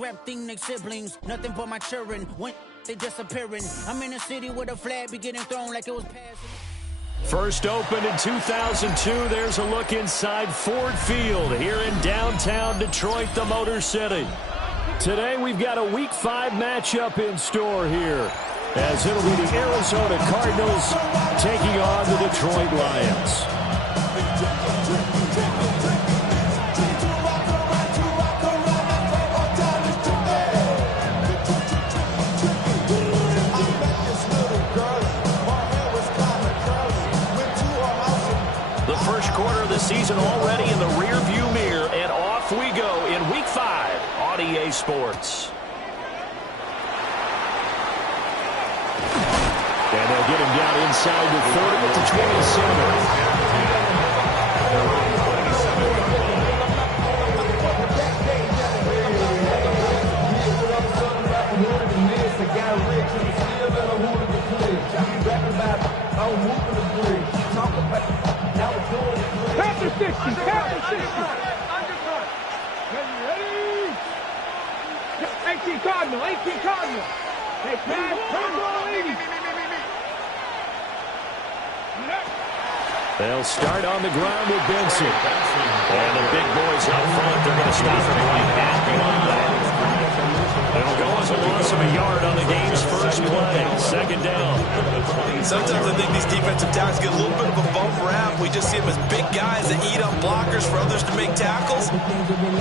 rap thing, they siblings. Nothing but my children. When they disappearing. I'm in a city where the flag be getting thrown like it was passing. First opened in 2002. There's a look inside Ford Field here in downtown Detroit, the Motor City. Today we've got a Week 5 matchup in store here, as it'll be the Arizona Cardinals taking on the Detroit Lions. The first quarter of the season already in the rearview mirror, and off we go in Week 5 on EA Sports. And they'll get him down inside the 30 at the 27. After 60, after 60. Ready? 18 Cardinal, 18 Cardinal. Hey, pass, turn ball 80. They'll start on the ground with Benson. And the big boys up front, they're going to stop him right at the line. It'll go as a loss of a yard on the game's first play. Second down. Sometimes I think these defensive tackles get a little bit of a bum rap. We just see them as big guys that eat up blockers for others to make tackles.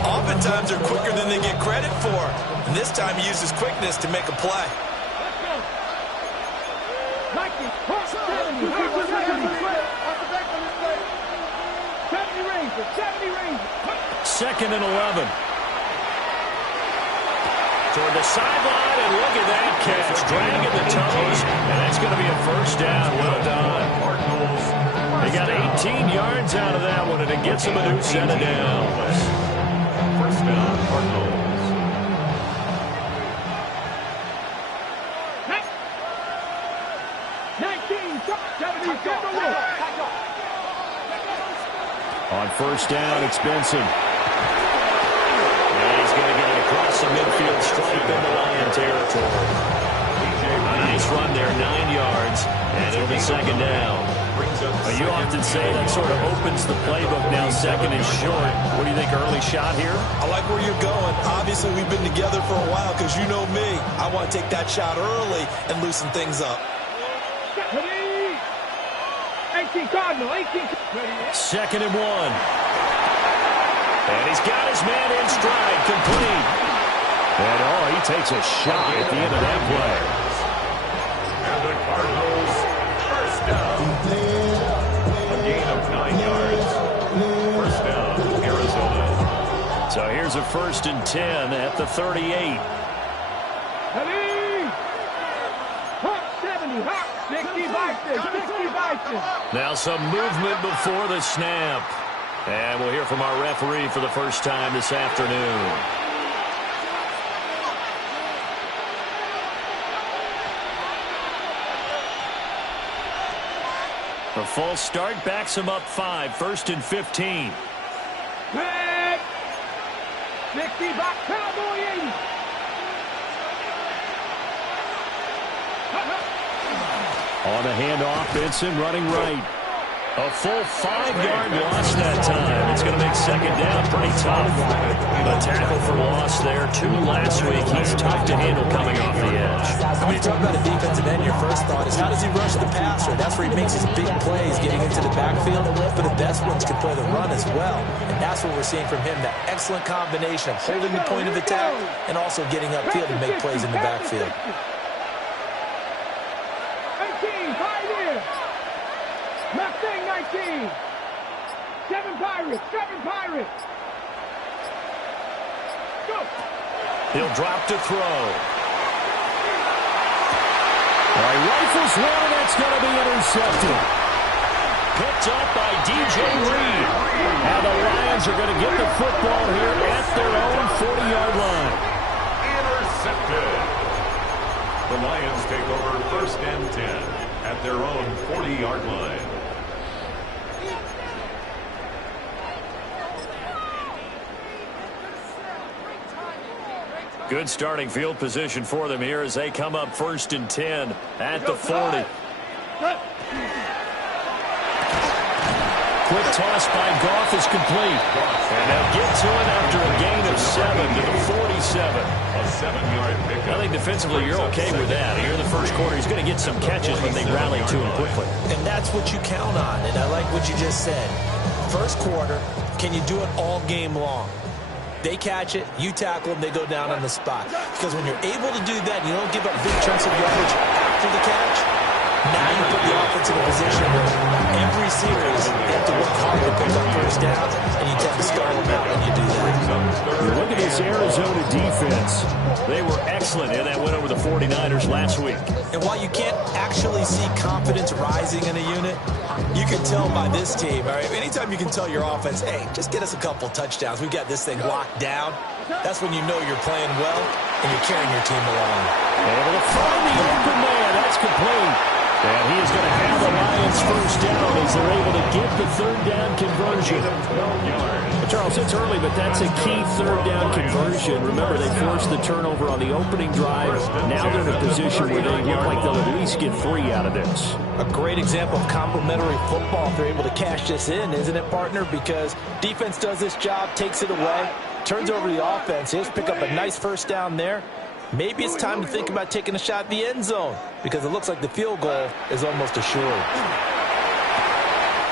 Oftentimes they're quicker than they get credit for. And this time he uses quickness to make a play. Second and 11. Toward the sideline, and look at that catch. Dragging the toes, and that's going to be a first down. Well done. They got 18 yards out of that one, and it gets them a new set of downs. First down, Cardinals. On first down, it's Benson. And he's going to get it across the midfield stripe into Lion territory. A nice run there, 9 yards, and it'll be second down. You often say that sort of opens the playbook now, second and short. What do you think, early shot here? I like where you're going. Obviously, we've been together for a while because you know me. I want to take that shot early and loosen things up. 18 Cardinal, 18. Second and 1. And he's got his man in stride, complete. And he takes a shot at the end of that play. And the Cardinals first down. A gain of 9 yards. First down, Arizona. So here's a 1st and 10 at the 38. Now some movement before the snap. And we'll hear from our referee for the first time this afternoon. The false start backs him up 5, 1st and 15. Back. 60 back, Cowboy 80. On the handoff, Benson running right. A full 5-yard loss that time. It's going to make second down pretty tough. A tackle for loss there. 2 last week. He's tough to handle coming off the edge. When you talk about a defensive end, your first thought is how does he rush the passer? That's where he makes his big plays, getting into the backfield. But the best ones can play the run as well. And that's what we're seeing from him, that excellent combination of holding the point of attack and also getting upfield to make plays in the backfield. Mustang 19. 7 Pirates. 7 Pirates. Go. He'll drop to throw. All right, rifles one, that's going to be intercepted. Picked up by DJ Reed. Now the Lions are going to get the football here at their own 40-yard line. Intercepted. The Lions take over 1st and 10 at their own 40-yard line. Good starting field position for them here as they come up 1st and 10 at the 40. Quick toss by Goff is complete. And they'll get to it after a gain of 7 to the 47. I think defensively you're okay with that. Here in the first quarter, he's going to get some catches when they rally to him quickly. And that's what you count on, and I like what you just said. First quarter, can you do it all game long? They catch it, you tackle them, they go down on the spot. Because when you're able to do that, you don't give up big chunks of yardage after the catch, now you put the offense in a position where every series they have to work hard to pick up first downs, and you tend to start them out when you do that. You look at this Arizona defense. They were excellent in that win over the 49ers last week. And while you can't actually see confidence rising in a unit, you can tell by this team. All right, anytime you can tell your offense, hey, just get us a couple touchdowns. We've got this thing locked down. That's when you know you're playing well and you're carrying your team along. Able to find the open man. That's complete. And he is going to have the Lions first down as they're able to get the third down conversion. Charles, it's early, but that's a key third down conversion. Remember, they forced the turnover on the opening drive. Now they're in a position where they look like they'll at least get 3 out of this. A great example of complementary football if they're able to cash this in, isn't it, partner? Because defense does this job, takes it away, turns over the offense. He'll pick up a nice first down there. Maybe it's time to think about taking a shot at the end zone because it looks like the field goal is almost assured.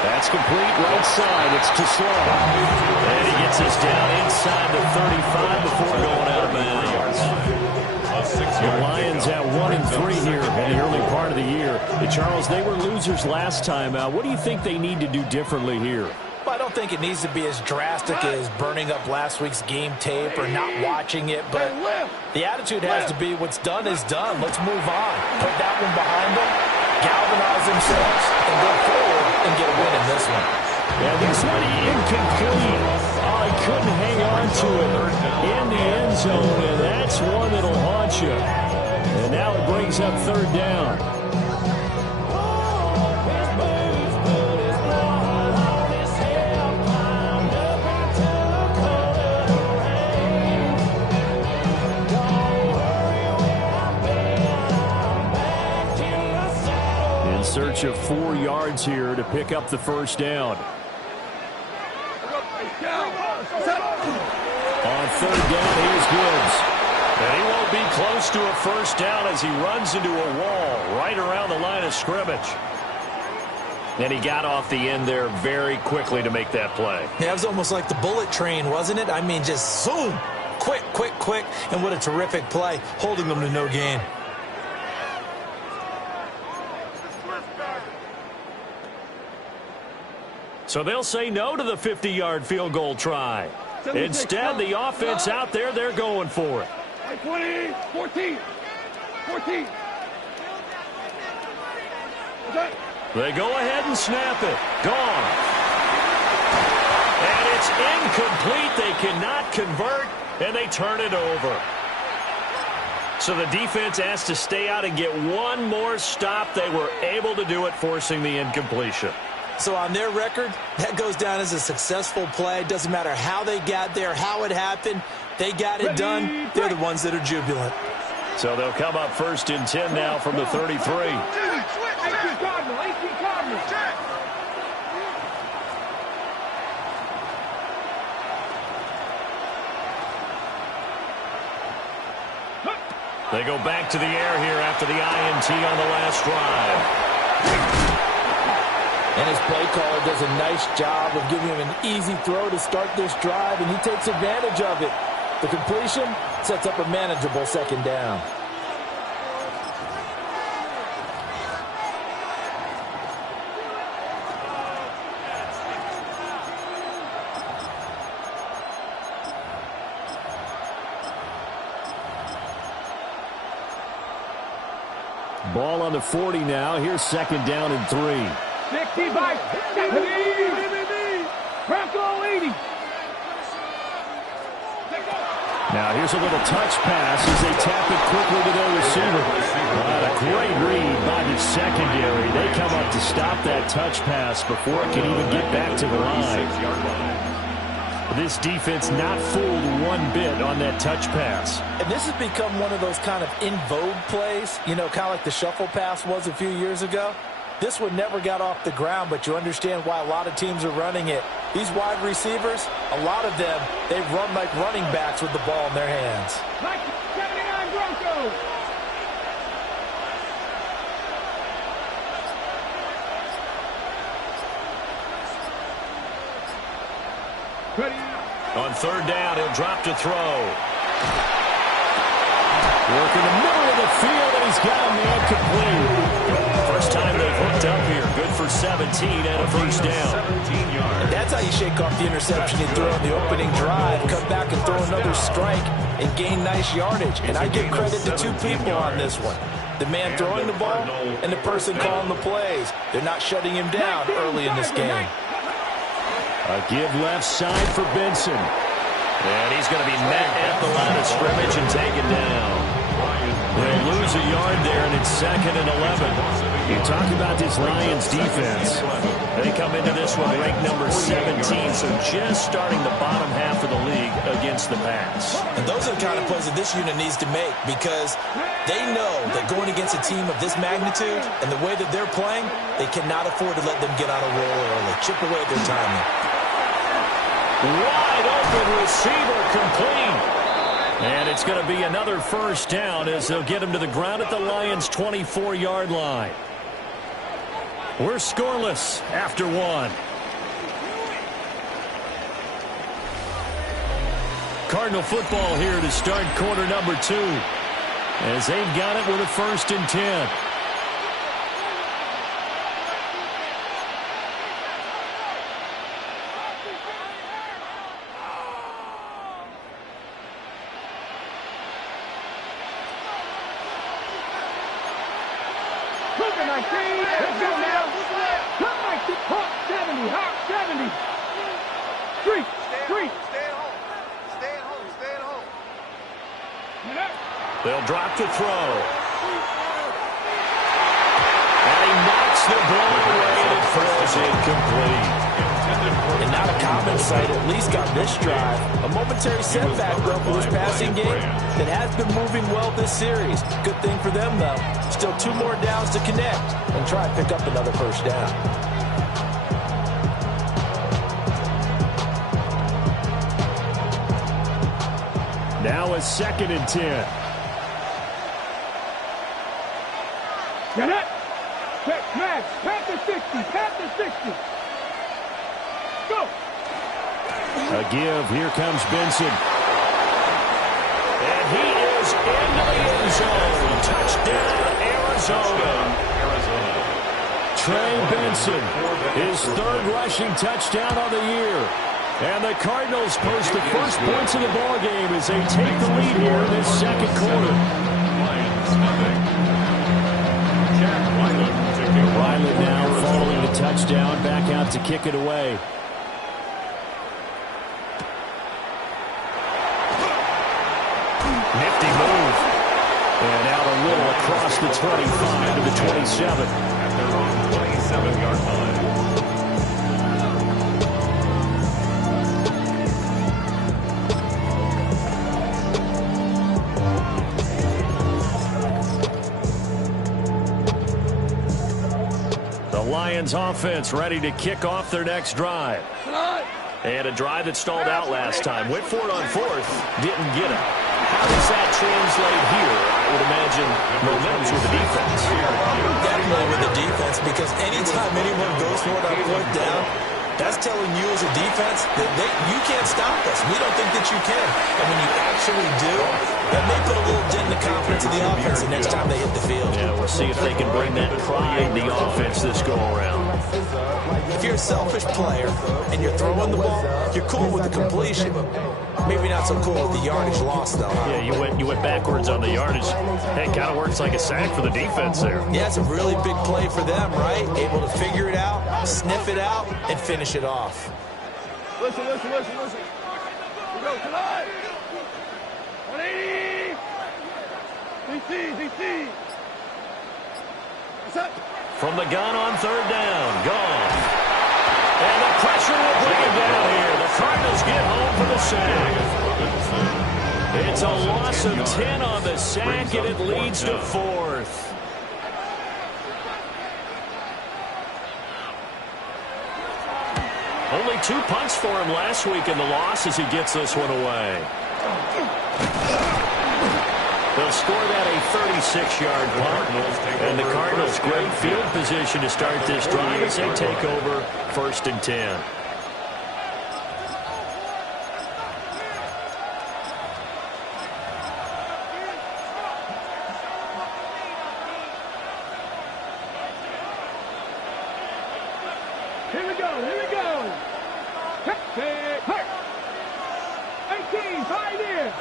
That's complete right side. It's to Slow. And he gets us down inside the 35 before going out of bounds. The Lions at 1-3 here in the early part of the year. Hey, Charles, they were losers last time out. What do you think they need to do differently here? Well, I don't think it needs to be as drastic as burning up last week's game tape or not watching it, but the attitude has to be what's done is done. Let's move on. Put that one behind them, galvanize themselves, and go forward and get a win in this one. Yeah, this one incomplete. Oh, he couldn't hang on to it in the end zone, and that's one that'll haunt you. And now it brings up third down. Search of 4 yards here to pick up the first down. On third down, here's Gibbs. And he won't be close to a first down as he runs into a wall right around the line of scrimmage. And he got off the end there very quickly to make that play. Yeah, it was almost like the bullet train, wasn't it? I mean, just zoom, quick, quick, quick, and what a terrific play, holding them to no gain. So they'll say no to the 50-yard field goal try. Instead, the offense out there, they're going for it. 20, 14. They go ahead and snap it. Gone. And it's incomplete. They cannot convert, and they turn it over. So the defense has to stay out and get one more stop. They were able to do it, forcing the incompletion. So on their record, that goes down as a successful play. Doesn't matter how they got there, how it happened. They got it done. They're the ones that are jubilant. So they'll come up 1st and 10 now from the 33. 18 Cardinal. They go back to the air here after the INT on the last drive. And his play caller does a nice job of giving him an easy throw to start this drive, and he takes advantage of it. The completion sets up a manageable second down. Ball on the 40 now. Here's 2nd down and 3. 65, 70, Bronco 80. Now here's a little touch pass as they tap it quickly to their receiver. A great read by the secondary. They come up to stop that touch pass before it can even get back to the line. This defense not fooled one bit on that touch pass. And this has become one of those kind of in vogue plays, you know, kind of like the shuffle pass was a few years ago. This one never got off the ground, but you understand why a lot of teams are running it. These wide receivers, a lot of them, they run like running backs with the ball in their hands. 79 Broncos. Ready. On third down, he'll drop to throw. Working the middle of the field, and he's got a man complete. First time they've hooked up here. Good for 17 and a first down. And that's how you shake off the interception you throw on the opening drive. Come back and throw another strike and gain nice yardage. And I give credit to two people on this one. The man throwing the ball and the person calling the plays. They're not shutting him down early in this game. A give left side for Benson. And he's going to be met at the line of scrimmage and taken down. They'll lose a yard there, and it's 2nd and 11. You talk about this Lions defense. They come into this one ranked number 17, so just starting the bottom half of the league against the pass. And those are the kind of plays that this unit needs to make because they know that going against a team of this magnitude and the way that they're playing, they cannot afford to let them get on a roll early. Chip away at their timing. Wide open receiver complete. And it's going to be another first down as they'll get him to the ground at the Lions' 24-yard line. We're scoreless after one. Cardinal football here to start quarter number 2 as they've got it with a 1st and 10. They'll drop to throw. And he knocks the ball away and it throws incomplete. And not a common sight, at least on this drive. A momentary setback, though, for this passing game that has been moving well this series. Good thing for them, though. Still 2 more downs to connect and try and pick up another first down. Now a 2nd and 10. Get it. Check, smash. Pat the 60. Pat the 60. Go. A give. Here comes Benson. And he is into the end zone. Touchdown, Arizona. Trey Benson, his 3rd rushing touchdown of the year. And the Cardinals post the first points of the ball game as they take the lead here in this 2nd quarter. Ryland now following the touchdown, back out to kick it away. Nifty move. And out a little across the 25 to the 27. At their own 27-yard line. Lions offense ready to kick off their next drive. And a drive that stalled out last time. Went for it on 4th. Didn't get it. How does that translate here? I would imagine momentum's with the defense. Definitely with the defense because anytime anyone goes for it on 4th down, that's telling you as a defense that you can't stop us. We don't think that you can. And when you actually do, that may put a little dent in the confidence of the offense the next time they hit the field. Yeah, we'll see if they can bring that pride in the offense this go-around. If you're a selfish player and you're throwing the ball, you're cool with the completion. Maybe not so cool with the yardage loss, though. Yeah, you went backwards on the yardage. Hey, it kind of works like a sack for the defense there. Yeah, it's a really big play for them, right? Able to figure it out, sniff it out, and finish it off. Listen. We go tonight. 180. DC. What's up? From the gun on 3rd down. Gone. And the pressure will bring him down here. The Cardinals get home for the sack. It's a loss of 10 on the sack, and it leads to 4th. Only 2 punts for him last week in the loss as he gets this one away. They'll score that a 36-yard punt. And the Cardinals' great field position to start this drive as they take over 1st and 10. Here we go. 18, pioneer.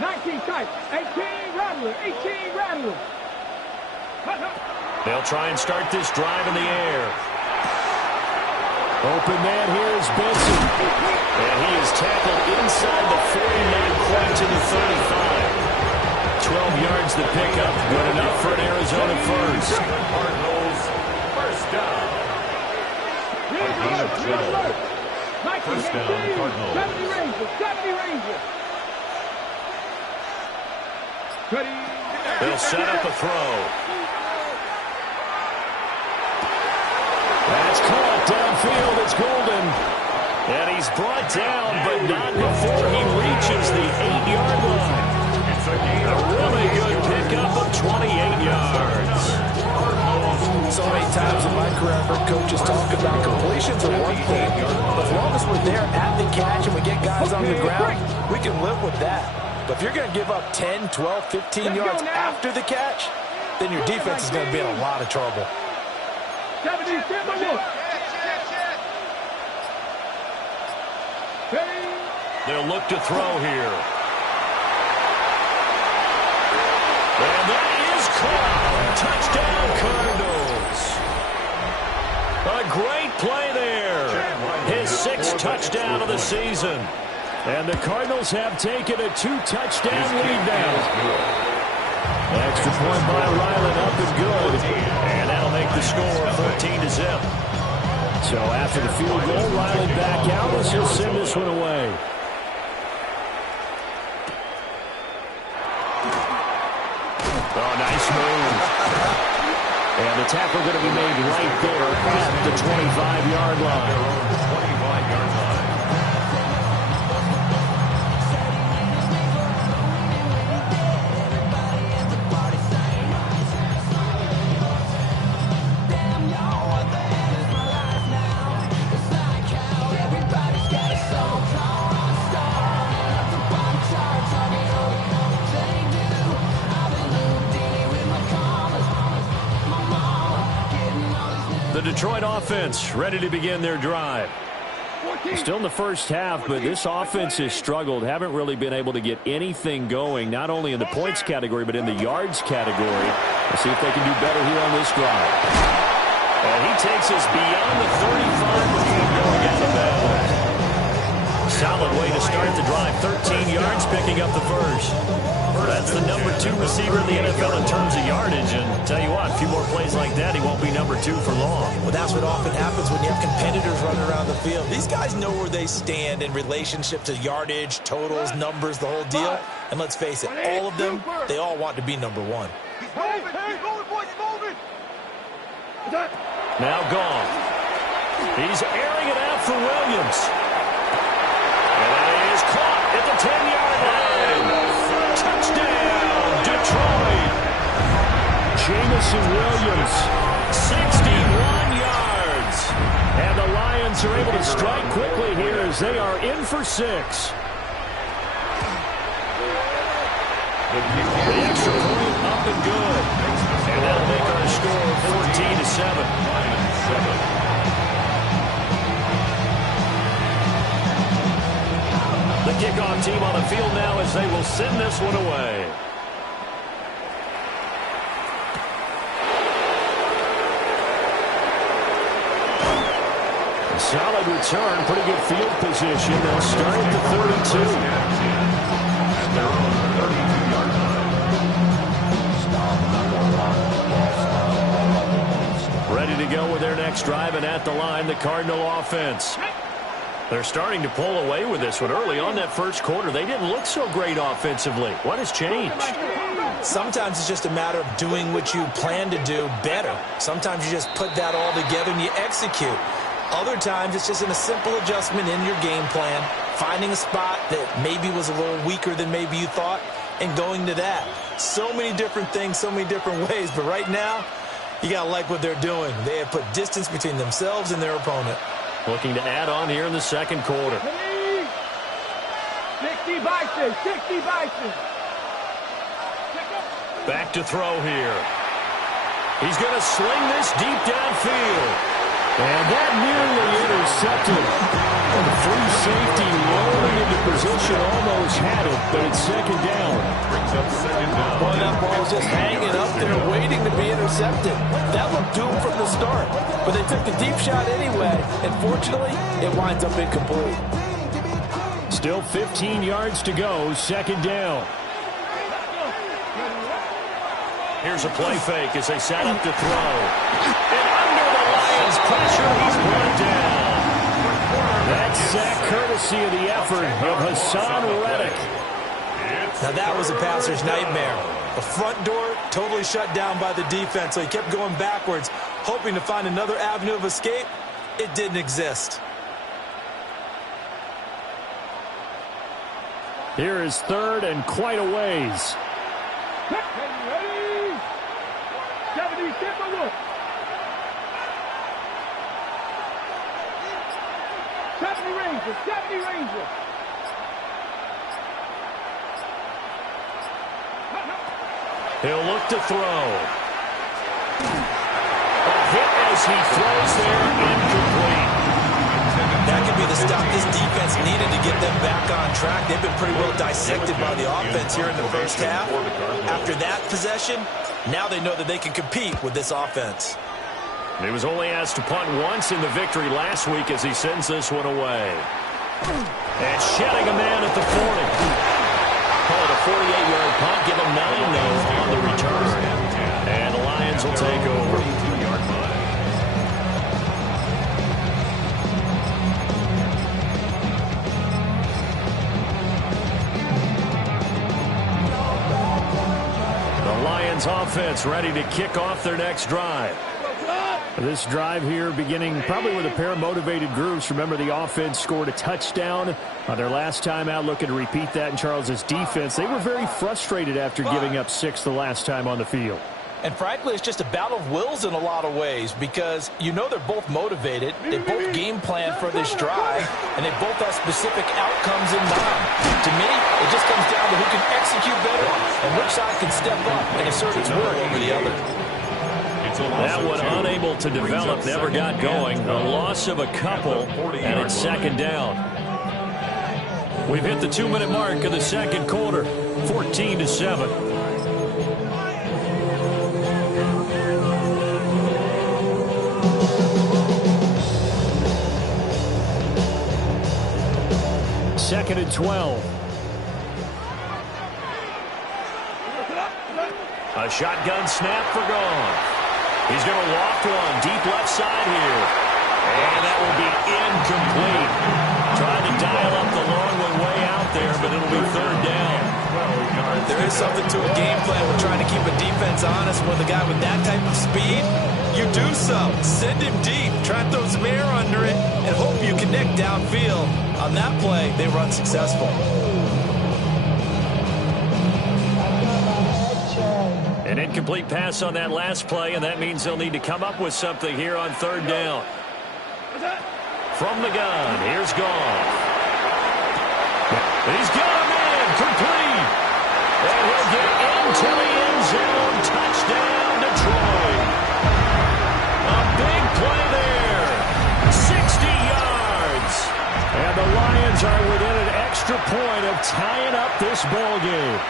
19 tight. 18, rattler. 18, rattler. They'll try and start this drive in the air. Open man here is Benson. And he is tackled inside the 40, not quite to the 35. 12 yards to pick up. Good enough for an Arizona first. Cardinals, first down. First down, Cardinals. 70 Rangers. They'll set up a throw. That's caught downfield. It's Golden. And he's brought down, but not before he reaches the 8-yard line. A really good pickup of 28 yards. So many times in my career, I've heard coaches talk about completions are one thing. As long as we're there at the catch and we get guys on the ground, we can live with that. But if you're going to give up 10, 12, 15 yards after the catch, then your defense is going to be in a lot of trouble. 70, They'll look to throw here. And that is caught. Touchdown, Cardinals. A great play there. His 6th touchdown of the season. And the Cardinals have taken a 2-touchdown lead now. Extra point by Ryland, up and good. And that'll make the score 14-0. So after the field goal, Ryland back out as he'll send this one away. Oh, nice move. And the tackle going to be made right there at the 25-yard line. 25-yard line. The Detroit offense ready to begin their drive. Still in the first half, but this offense has struggled. Haven't really been able to get anything going, not only in the points category, but in the yards category. Let's see if they can do better here on this drive. And he takes us beyond the 35 before going out of bounds. Solid way to start the drive. 13 yards, picking up the first. That's the number 2 receiver in the NFL in terms of yardage. And tell you what, a few more plays like that, he won't be number 2 for long. Well, that's what often happens when you have competitors running around the field. These guys know where they stand in relationship to yardage, totals, numbers, the whole deal. And let's face it, all of them, they all want to be number 1. Now gone. He's airing it out for Williams. And it is caught at the 10-yard line. Touchdown, Detroit. Jameson Williams, 61 yards. And the Lions are able to strike quickly here as they are in for 6. The extra point up and good. And that'll make our score 14-7. The kickoff team on the field now as they will send this one away. Solid return, pretty good field position. They'll start at the 32. They're on the 32-yard line. Ready to go with their next drive, and at the line, the Cardinal offense. They're starting to pull away with this one. Early on that first quarter, they didn't look so great offensively. What has changed? Sometimes it's just a matter of doing what you plan to do better. Sometimes you just put that all together and you execute. Other times it's just in a simple adjustment in your game plan, finding a spot that maybe was a little weaker than maybe you thought, and going to that. So many different things, so many different ways, but right now, you got to like what they're doing. They have put distance between themselves and their opponent. Looking to add on here in the second quarter. 60 Bison, 60 Bison. Back to throw here. He's going to sling this deep downfield. And that nearly intercepted. The free safety rolling into position, almost had it, but it's second down. Brings up second down. Well, that ball's just hanging up there waiting to be intercepted. That looked doomed from the start, but they took the deep shot anyway, and fortunately, it winds up incomplete. Still 15 yards to go, second down. Here's a play fake as they set up to throw. And under the Lions' pressure, he's brought down. That sack courtesy of the effort of Hassan Reddick. Now that was a passer's nightmare. The front door totally shut down by the defense, so he kept going backwards, hoping to find another avenue of escape. It didn't exist. Here is third and quite a ways. Ready? 70, step a look. 70 Rangers, 70 Rangers. He'll look to throw. A hit as he throws there, incomplete. That could be the stop this defense needed to get them back on track. They've been pretty well dissected by the offense here in the first half. After that possession, now they know that they can compete with this offense. He was only asked to punt once in the victory last week as he sends this one away. And shedding a man at the 40. Call it a 48-yard punt. Give him 9, though, on the return. And the Lions will take over. 42-yard line. Lions offense ready to kick off their next drive. This drive here beginning probably with a pair of motivated groups. Remember, the offense scored a touchdown on their last time out, looking to repeat that in Charles's defense. They were very frustrated after giving up 6 the last time on the field. And frankly, it's just a battle of wills in a lot of ways because you know they're both motivated. They both game plan for this drive, and they both have specific outcomes in mind. To me, it just comes down to who can execute better and which side can step up and assert its will over the other. That one unable to develop, never got going. A loss of a couple, and it's second down. We've hit the 2-minute mark of the second quarter, 14-7. Second and 12. A shotgun snap for Goff. He's going to loft one deep left side here. And that will be incomplete. Trying to dial up the long one way out there, but it'll be third down. There is something to a game plan with trying to keep a defense honest with a guy with that type of speed. You do so. Send him deep. Try and throw some air under it and hope you connect downfield. On that play, they were unsuccessful. An incomplete pass on that last play, and that means they'll need to come up with something here on third down. From the gun, here's Goff. He's got him in, complete. And he'll get into the end zone. Touchdown, Detroit. A big play there. 60 yards. And the Lions are within an extra point of tying up this ball game.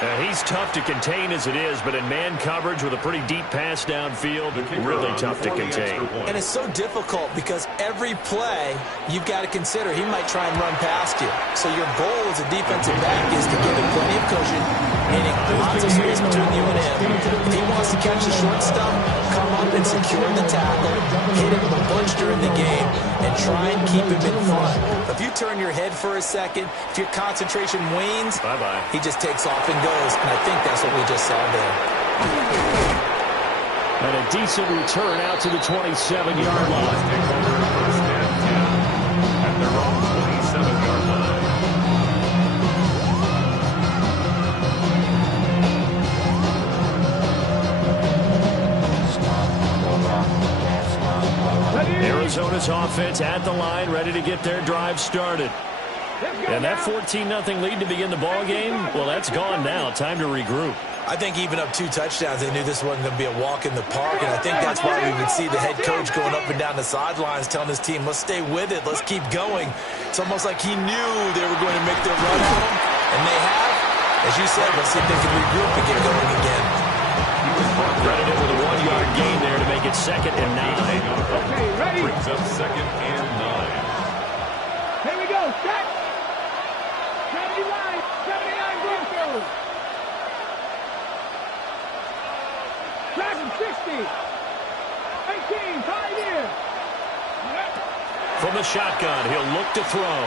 He's tough to contain as it is, but in man coverage with a pretty deep pass downfield, really tough to contain. And it's so difficult because every play you've got to consider he might try and run past you. So your goal as a defensive back is to give him plenty of cushion, meaning lots of space between you and him. If he wants to catch the short stuff, come up and secure the tackle, hit him a bunch during the game, and try and keep him in front. If you turn your head for a second, if your concentration wanes, bye-bye. He just takes off and goes, and I think that's what we just saw there. And a decent return out to the 27-yard line. First and 10 at their own 27-yard line. Arizona's offense at the line, ready to get their drive started. And that 14-0 lead to begin the ball game, well, that's gone now. Time to regroup. I think even up 2 touchdowns, they knew this wasn't going to be a walk in the park, and I think that's why we would see the head coach going up and down the sidelines telling his team, let's stay with it, let's keep going. It's almost like he knew they were going to make their run at him, and they have. As you said, let's see if they can regroup and get going again. Credited with a 1-yard gain there to make it 2nd and 9. Okay, ready? Brings up 2nd and 9. Here we go, set. 79 Greenfield. Traffic 60. 18, tied in. From the shotgun, he'll look to throw.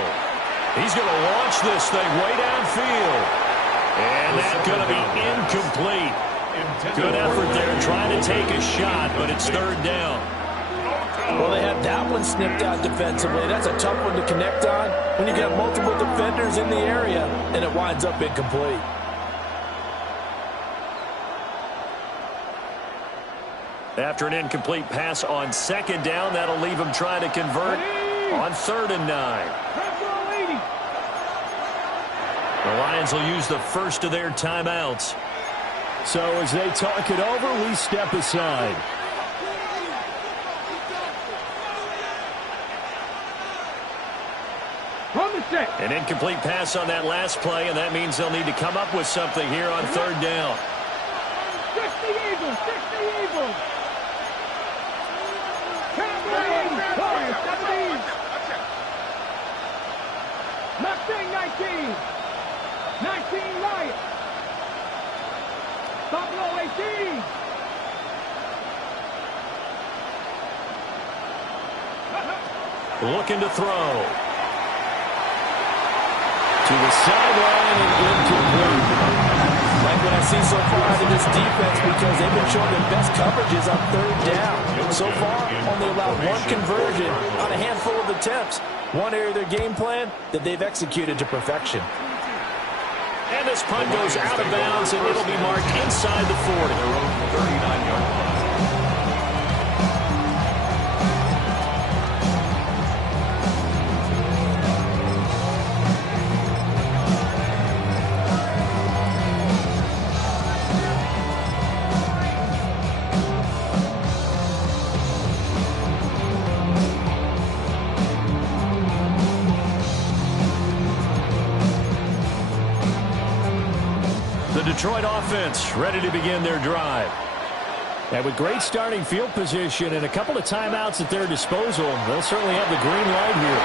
He's going to launch this thing way downfield. And that's going to be incomplete. Good effort there trying to take a shot, but it's 3rd down. Well, they had that one snipped out defensively. That's a tough one to connect on when you got multiple defenders in the area, and it winds up incomplete. After an incomplete pass on 2nd down, that'll leave him trying to convert on 3rd and 9. The Lions will use the first of their timeouts. So as they talk it over, we step aside. An incomplete pass on that last play, and that means they'll need to come up with something here on 3rd down. 60 Eagles, 60 Eagles. Mustang 19. 19 Lions. Buffalo 18. Looking to throw. To the sideline and incomplete. Like what I see so far out of this defense, because they've been showing their best coverages on 3rd down. So far, only allowed 1 conversion on a handful of attempts. One area of their game plan that they've executed to perfection. And this punt goes out of bounds, and it'll be marked inside the 40. 39-yard line. Detroit offense ready to begin their drive. And with great starting field position and a couple of timeouts at their disposal, they'll certainly have the green light here.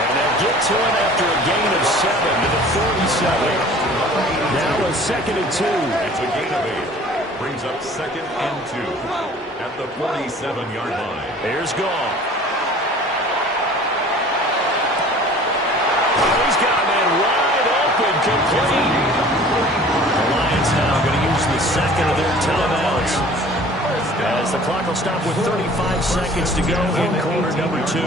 And they'll get to it after a gain of 7 to the 47. Now a 2nd and 2. It's a gain of 8. Brings up 2nd and 2 at the 47-yard line. Here's Goff. He's got a man wide open, complete. The Lions now going to use the 2nd of their timeouts, as the clock will stop with 35 seconds to go in quarter number 2.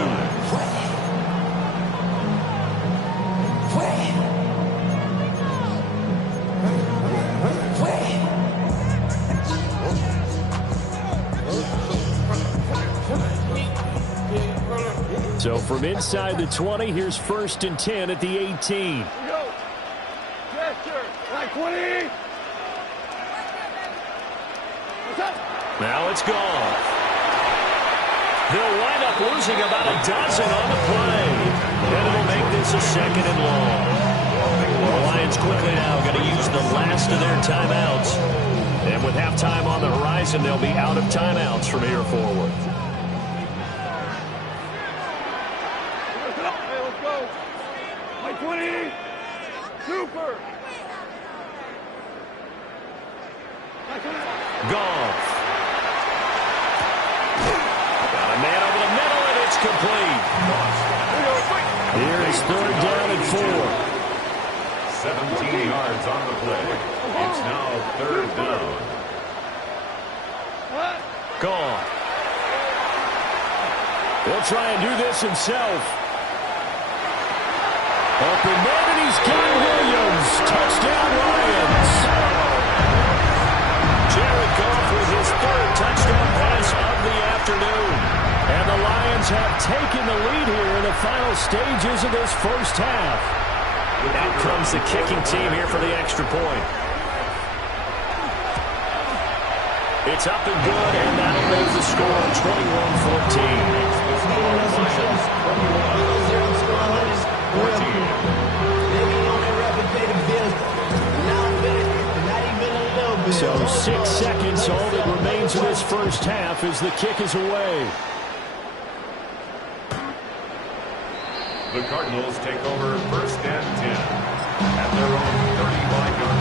So from inside the 20, here's 1st and 10 at the 18. Now it's gone. They'll wind up losing about a dozen on the play. And it'll make this a 2nd and long. The Lions Lions quickly now going to use the last of their timeouts. And with halftime on the horizon, they'll be out of timeouts from here forward. Hey, let's go. Play 20. Super. Goff. Got a man over the middle, and it's complete. Here is third down and 4. 17 yards on the play. It's now third down. Goff. He'll try and do this himself. Open man, and he's got Williams. Touchdown, Lions. Jared Goff with his third touchdown pass of the afternoon. And the Lions have taken the lead here in the final stages of this first half. Out comes the kicking team here for the extra point. It's up and good, and that'll raise the score 14. So 6 seconds, all that remains of this first half as the kick is away. The Cardinals take over first and 10 at their own 35-yard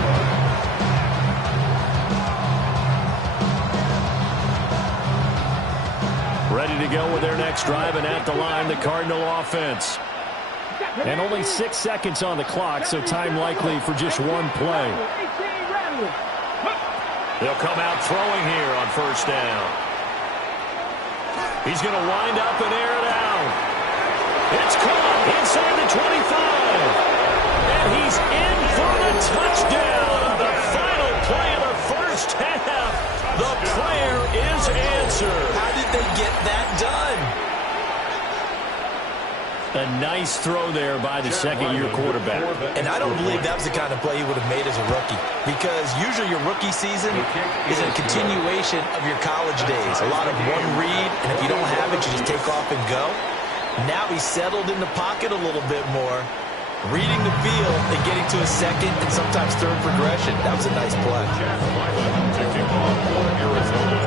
line. Ready to go with their next drive, and at the line, the Cardinal offense. And only 6 seconds on the clock, so time likely for just one play. They'll come out throwing here on first down. He's going to wind up and air it out. It's caught inside the 25. And he's in for the touchdown on the final play of the first half. The prayer is answered. How did they get that done? A nice throw there by the second-year quarterback. And I don't believe that was the kind of play he would have made as a rookie, because usually your rookie season is a continuation of your college days. A lot of one read, and if you don't have it, you just take off and go. Now he's settled in the pocket a little bit more, reading the field and getting to a second and sometimes third progression. That was a nice play. To kick off for Arizona.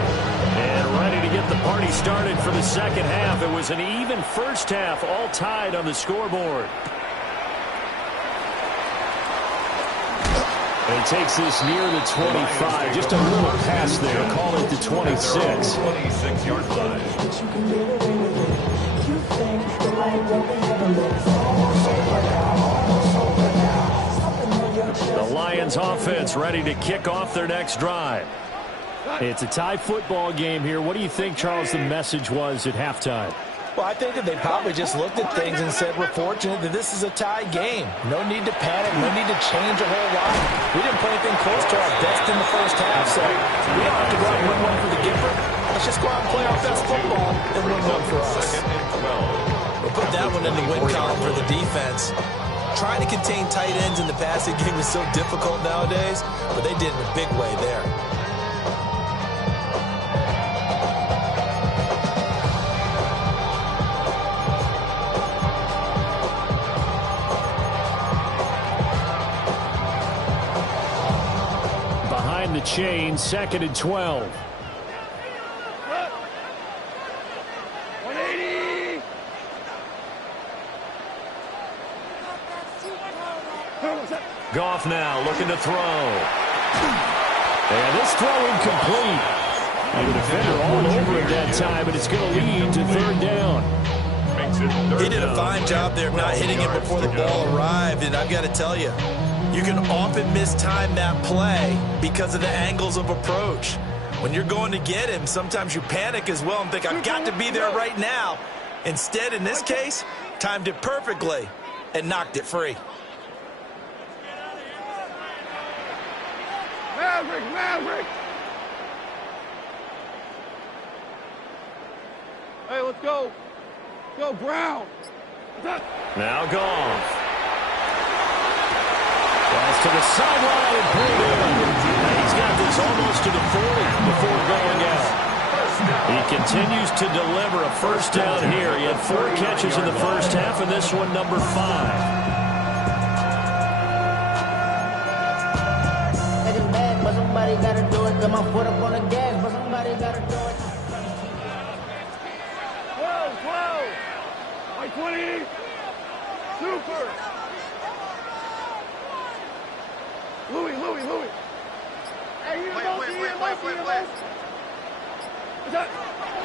And ready to get the party started for the second half. It was an even first half, all tied on the scoreboard. And he takes this near the 25. Just a little pass there. Call it the 26. 26-yard line. The Lions offense ready to kick off their next drive. It's a tie football game here. What do you think, Charles, the message was at halftime? Well, I think that they probably just looked at things and said, we're fortunate that this is a tie game. No need to panic. No need to change a whole lot. We didn't play anything close to our best in the first half, so we don't have to go out and win one for the Gipper. Let's just go out and play our best football and win one for us. We'll put that one in the win column for the defense. Trying to contain tight ends in the passing game is so difficult nowadays, but they did in a big way there. Behind the chain, 2nd and 12. 180. Goff now looking to throw. And this throw incomplete. And the defender all over it that time, and it's going to lead to third down. He did a fine job there of not hitting it before the ball arrived, and I've got to tell you, you can often mistime that play because of the angles of approach. When you're going to get him, sometimes you panic as well and think, I've got to be there right now. Instead, in this case, timed it perfectly and knocked it free. Maverick! Hey, let's go. Go, Brown. Now Goff. Pass to the sideline and pulled in. And he's got this almost to the 40 before going out. He continues to deliver a first down here. He had 4 catches in the first half, and this one number 5. somebody gotta do it. Got my foot up on the gas, but somebody gotta do it. Whoa! White 20. Super. Louis. Hey, wait.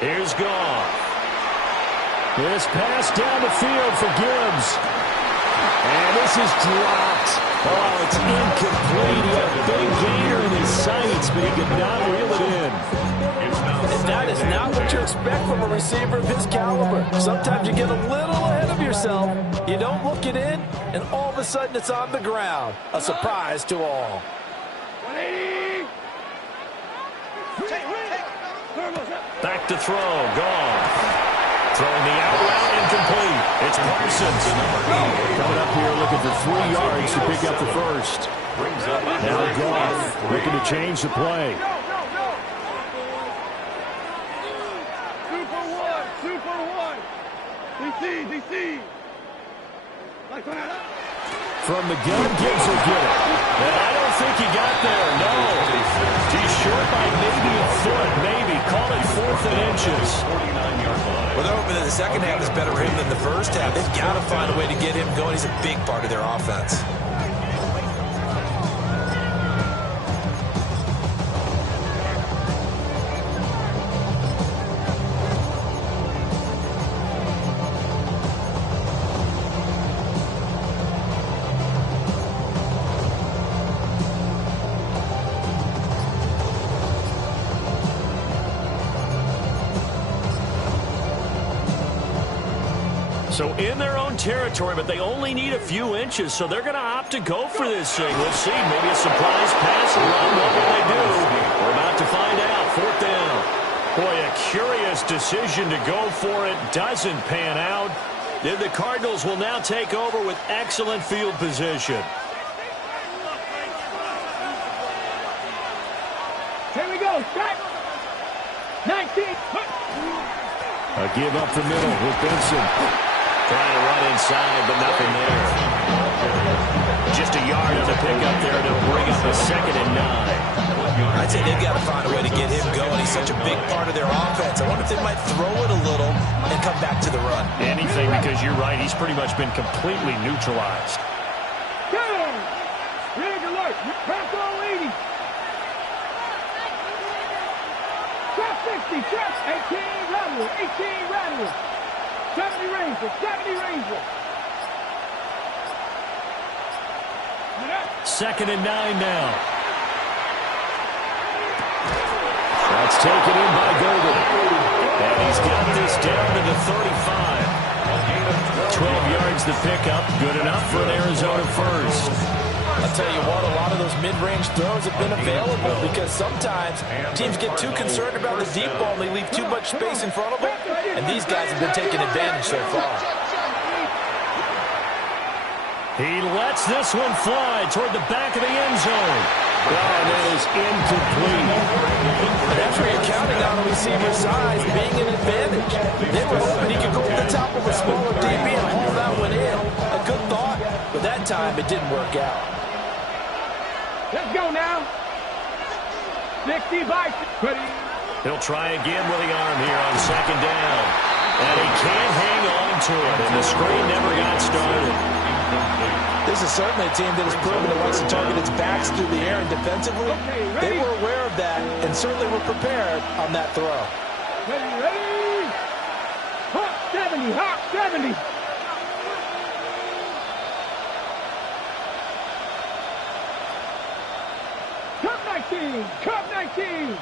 Here's Goff. This pass down the field for Gibbs. And this is dropped. Oh, it's incomplete. He had a big gainer in his sights, but he could not reel it in. And that is not what you expect from a receiver of his caliber. Sometimes you get a little ahead of yourself. You don't look it in, and all of a sudden it's on the ground. A surprise to all. 180. Back to throw. Goff. Throwing the out route, incomplete. It's Parsons. Coming up here looking for 3 yards to pick up the first. Now Goff looking to change the play. Super one. DC. From the gun, Gibbs will get it. And I don't think he got there, no. He's short by maybe a foot, maybe. Call it 4th and inches. 49-yard line. Well, they're hoping that the second half is better for him than the first half. They've got to find a way to get him going. He's a big part of their offense. So in their own territory, but they only need a few inches, so they're going to opt to go for this thing. We'll see. Maybe a surprise pass or run. What will they do? We're about to find out. 4th down. Boy, a curious decision to go for it. Doesn't pan out. Then the Cardinals will now take over with excellent field position. Here we go. Strike. 19. A give up the middle with Benson. Trying to run inside, but nothing there. Just a yard on the pickup there to bring up a 2nd and 9. I'd say they've got to find a way to get him going. He's such a big part of their offense. I wonder if they might throw it a little and come back to the run. Anything, because you're right. He's pretty much been completely neutralized. Down. Rig alert. Press all 80. Trap 60. Trap 18. Rattle. 18. Rattle. 70 Ranger. 70 Ranger. 2nd and 9 now. That's taken in by Golden. And he's got this down to the 35. 12 yards the pickup. Good enough for an Arizona first. I'll tell you what, a lot of those mid-range throws have been available because sometimes teams get too concerned about the deep ball and they leave too much space in front of them, and these guys have been taking advantage so far. He lets this one fly toward the back of the end zone. And it is incomplete. That's where you're counting on a receiver's size being an advantage. They were hoping he could go to the top of a smaller DB and haul that one in. A good thought, but that time it didn't work out. Let's go now. 60 by 20. He'll try again with the arm here on 2nd down. And he can't hang on to it, and the screen never got started. This is certainly a team that has proven it wants to target its backs through the air and defensively. They were aware of that and certainly were prepared on that throw. Ready. Hawk 70. Hawk 70. Cup 19. Cup 19.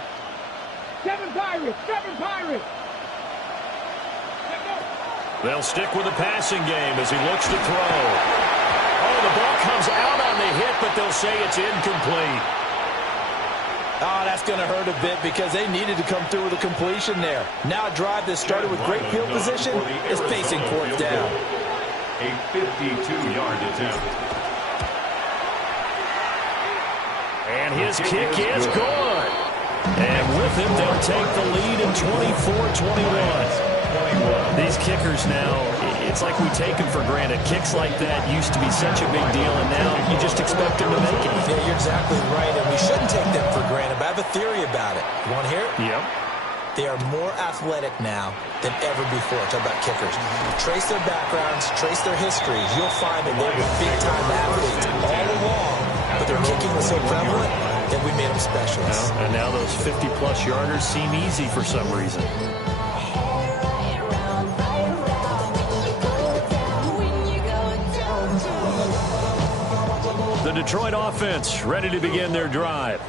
7 Pirates. 7 Pirates. They'll stick with the passing game as he looks to throw. Oh, the ball comes out on the hit, but they'll say it's incomplete. Oh, that's going to hurt a bit because they needed to come through with a completion there. Now a drive that started with great field position is facing 4th down. A 52-yard attempt. And his kick is good. And with it, they'll take the lead in 24-21. These kickers now, It's like we take them for granted. Kicks like that used to be such a big deal, and now you just expect them to make it. Yeah, you're exactly right, and we shouldn't take them for granted, but I have a theory about it. You want to hear it? Yep. They are more athletic now than ever before. Talk about kickers. Trace their backgrounds, trace their histories. You'll find that they were big-time athletes all along, but their kicking was so prevalent that we made them specialists. And now those 50-plus yarders seem easy for some reason. The Detroit offense ready to begin their drive.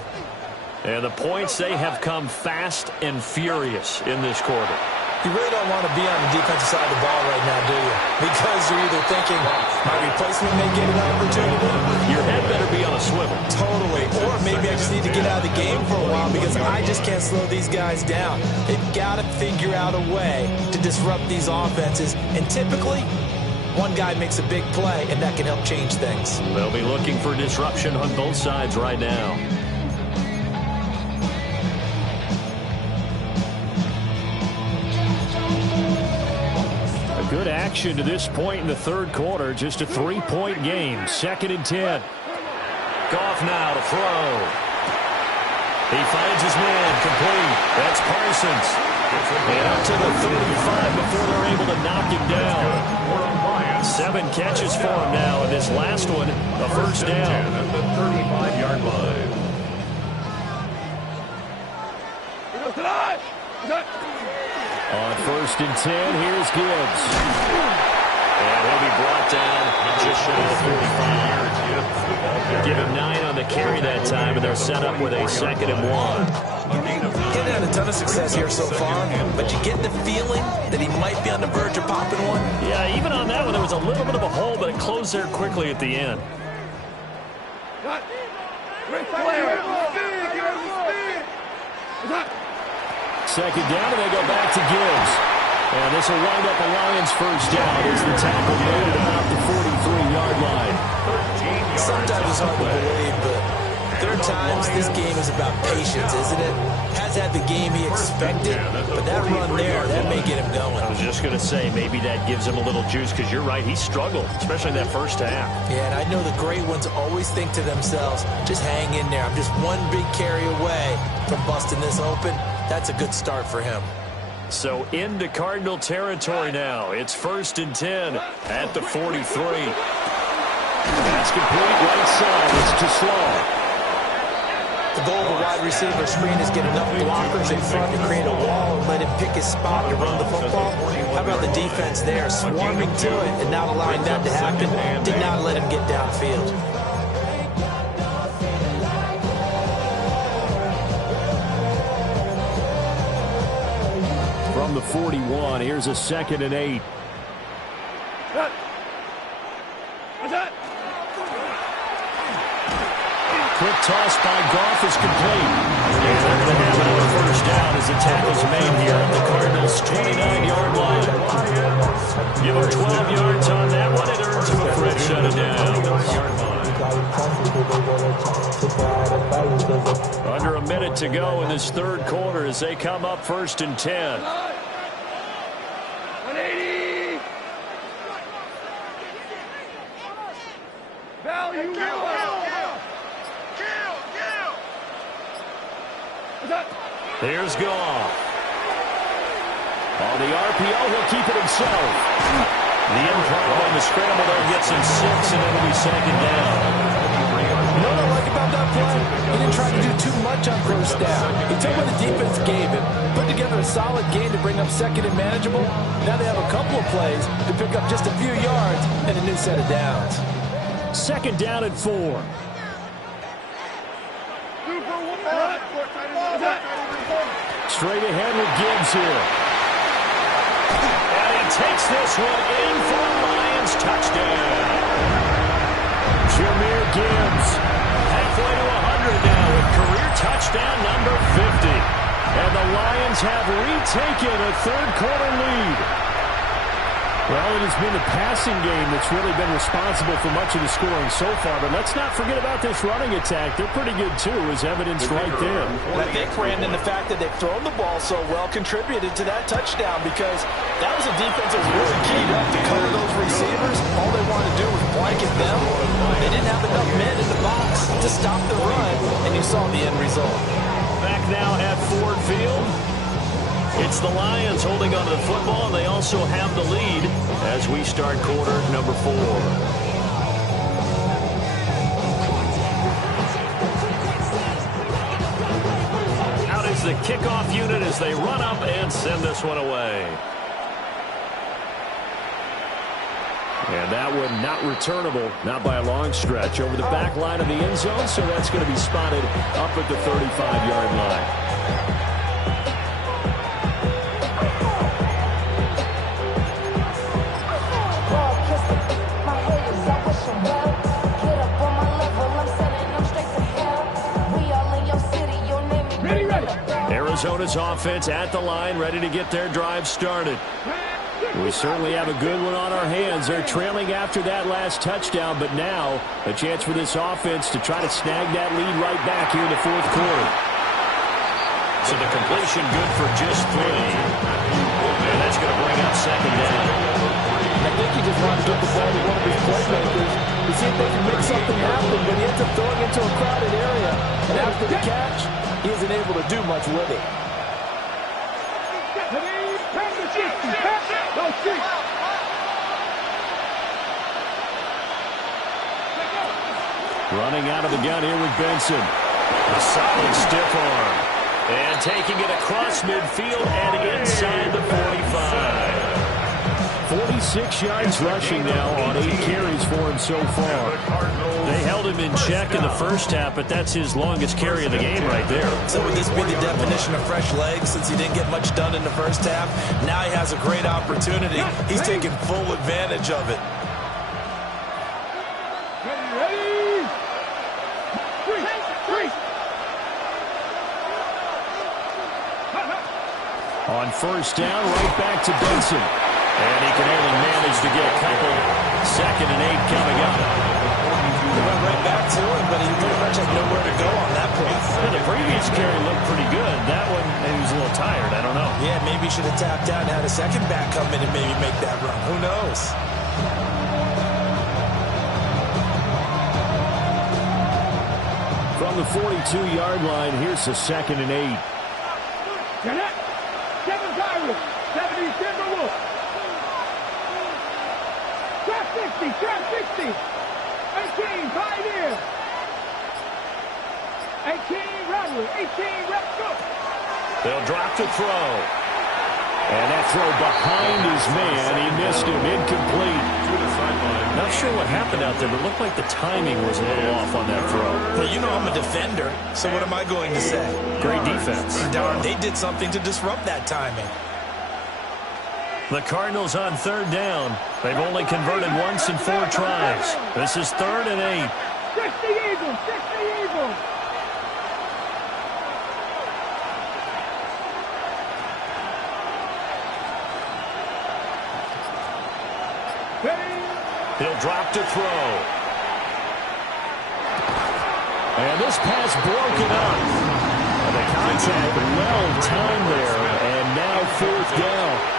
And the points, they have come fast and furious in this quarter. You really don't want to be on the defensive side of the ball right now, do you? Because you're either thinking, my replacement may get an opportunity. Your head better be on a swivel. Totally. Or maybe I just need to get out of the game for a while because I just can't slow these guys down. They've got to figure out a way to disrupt these offenses. And typically, one guy makes a big play, and that can help change things. They'll be looking for disruption on both sides right now. Good action to this point in the third quarter. Just a 3-point game. 2nd and 10. Goff now to throw. He finds his man complete. That's Parsons. And up to the 35 before they're able to knock him down. 7 catches for him now. And this last one, a first down. At the 35-yard line. On 1st and 10, here's Gibbs. And he'll be brought down just shy of 45. Give him 9 on the carry that time, and they're set up with a 2nd and 1. Getting had a ton of success here so far, but you get the feeling that he might be on the verge of popping one? Yeah, even on that one, there was a little bit of a hole, but it closed there quickly at the end. Second down, and they go back to Gibbs. And this will wind up a Lions first down as the tackle made at about the 43-yard line. Sometimes it's hard to believe, but there are times this game is about patience, isn't it? Has had the game he expected, but that run there, that may get him going. I was just going to say, maybe that gives him a little juice, because you're right, he struggled, especially in that first half. Yeah, and I know the great ones always think to themselves, just hang in there. I'm just one big carry away from busting this open. That's a good start for him. So into Cardinal territory now. It's 1st and 10 at the 43. Pass complete right side. It's too slow. The goal of a wide receiver screen is get enough blockers in front to create a wall and let him pick his spot to run the football. How about the defense there, swarming to it and not allowing that to happen? Did not let him get downfield. From the 41, here's a 2nd and 8. Quick toss by Goff is complete. And they're going to have another first down as the tackle's made here at the Cardinals' 29-yard line. Give them 12 yards on that one. It earns him a fresh set of downs. Under a minute to go in this third quarter as they come up 1st and 10. 180. Value. Here's Goff. On the RPO, he'll keep it himself. The improv on the scramble there gets him 6, and it'll be 2nd down. You know what I like about that play? He didn't try to do too much on first down. He took what the defense gave him, put together a solid game to bring up 2nd and manageable. Now they have a couple of plays to pick up just a few yards and a new set of downs. 2nd down and 4. Straight ahead with Gibbs here. And he takes this one in for a Lions touchdown. Jahmyr Gibbs, halfway to 100 now with career touchdown number 50. And the Lions have retaken a third quarter lead. Well, it has been the passing game that's really been responsible for much of the scoring so far. But let's not forget about this running attack. They're pretty good, too, as evidenced right there. And I think, Brandon, the fact that they've thrown the ball so well contributed to that touchdown, because that was a defense that was really keyed up to cover those receivers. All they wanted to do was blanket them. They didn't have enough men in the box to stop the run, and you saw the end result. Back now at Ford Field. It's the Lions holding onto the football, and they also have the lead as we start quarter number 4. Out is the kickoff unit as they run up and send this one away. And that one not returnable, not by a long stretch, over the back line of the end zone, so that's going to be spotted up at the 35-yard line. Arizona's offense at the line, ready to get their drive started. We certainly have a good one on our hands. They're trailing after that last touchdown, but now a chance for this offense to try to snag that lead right back here in the fourth quarter. So the completion good for just 3. And that's going to bring up second down. I think he just wanted to get the ball to one of his playmakers to see if they can make something happen, but he ends up throwing into a crowded area. And after the catch, he isn't able to do much with it. Running out of the gun here with Benson. A solid stiff arm. And taking it across midfield and inside the 45. 46 yards rushing now on 8 carries for him so far. They held him in check in the first half, but that's his longest carry of the game right there. So would this be the definition of fresh legs since he didn't get much done in the first half? Now he has a great opportunity. He's taking full advantage of it. On first down, right back to Benson. And he can only manage to get a couple. 2nd and 8 coming up. They went right back to him, but he pretty much had nowhere to go on that play. Well, the previous carry looked pretty good. That one, he was a little tired. I don't know. Yeah, maybe he should have tapped out and had a second back come in and maybe make that run. Who knows? From the 42-yard line, here's the 2nd and 8. Kevin Tyrus, 70 Timberwolves. Trap 60, 18, Pioneer. 18, Radley, 18, Rep Cook. They'll drop to throw. And that throw behind his man. He missed him. Incomplete. Not sure what happened out there, but it looked like the timing was a little off on that throw. Well, you know I'm a defender, so what am I going to say? Great defense. Darn, they did something to disrupt that timing. The Cardinals on 3rd down. They've only converted once in 4 tries. This is 3rd and 8. 60 Eagles, 60 Eagles. He'll drop to throw. And this pass broken up. And the contact well timed there. And now 4th down.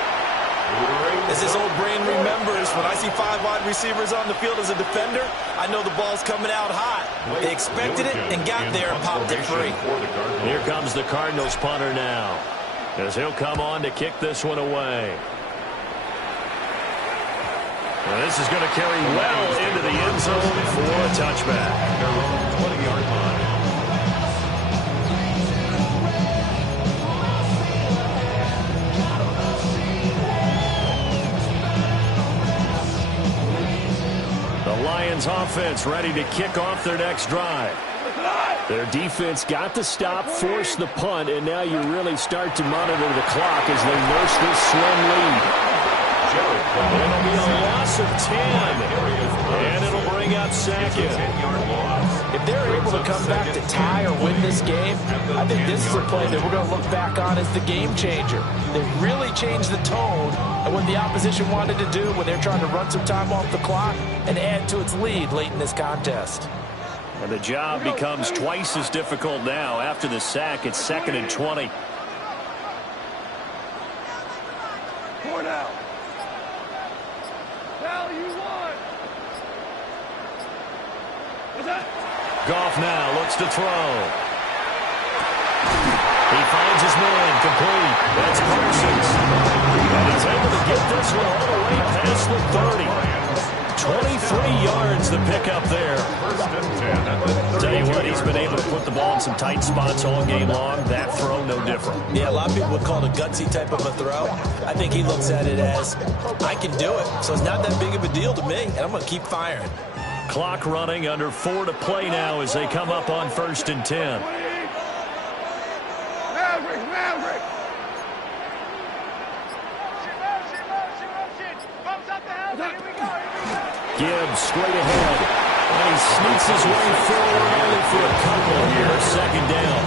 As his old brain remembers, when I see 5 wide receivers on the field as a defender, I know the ball's coming out hot. They expected it and got there and popped it free. Here comes the Cardinals punter now, as he'll come on to kick this one away. Well, this is going to carry well into the end zone for a touchback. Their own 20-yard line. The Lions offense ready to kick off their next drive. Their defense got the stop, forced the punt, and now you really start to monitor the clock as they nurse this slim lead. It'll be a loss of 10, and it'll bring up 2nd. If if they're able to come back to tie or win this game, I think this is a play that we're going to look back on as the game changer. They really changed the tone of what the opposition wanted to do when they're trying to run some time off the clock and add to its lead late in this contest. And the job becomes twice as difficult now. After the sack, it's 2nd and 20. Four now. Now you won. What's that? Goff now looks to throw. He finds his man, complete. That's Parsons. And he's able to get this one all the way past the 30. 23 yards the pickup there. Tell you what, he's been able to put the ball in some tight spots all game long. That throw, no different. Yeah, a lot of people would call it a gutsy type of a throw. I think he looks at it as, I can do it, so it's not that big of a deal to me, and I'm going to keep firing. Clock running, under 4 to play now as they come up on 1st and 10. Maverick. Gibbs straight ahead. And he sneaks his way forward only for a couple here. 2nd down.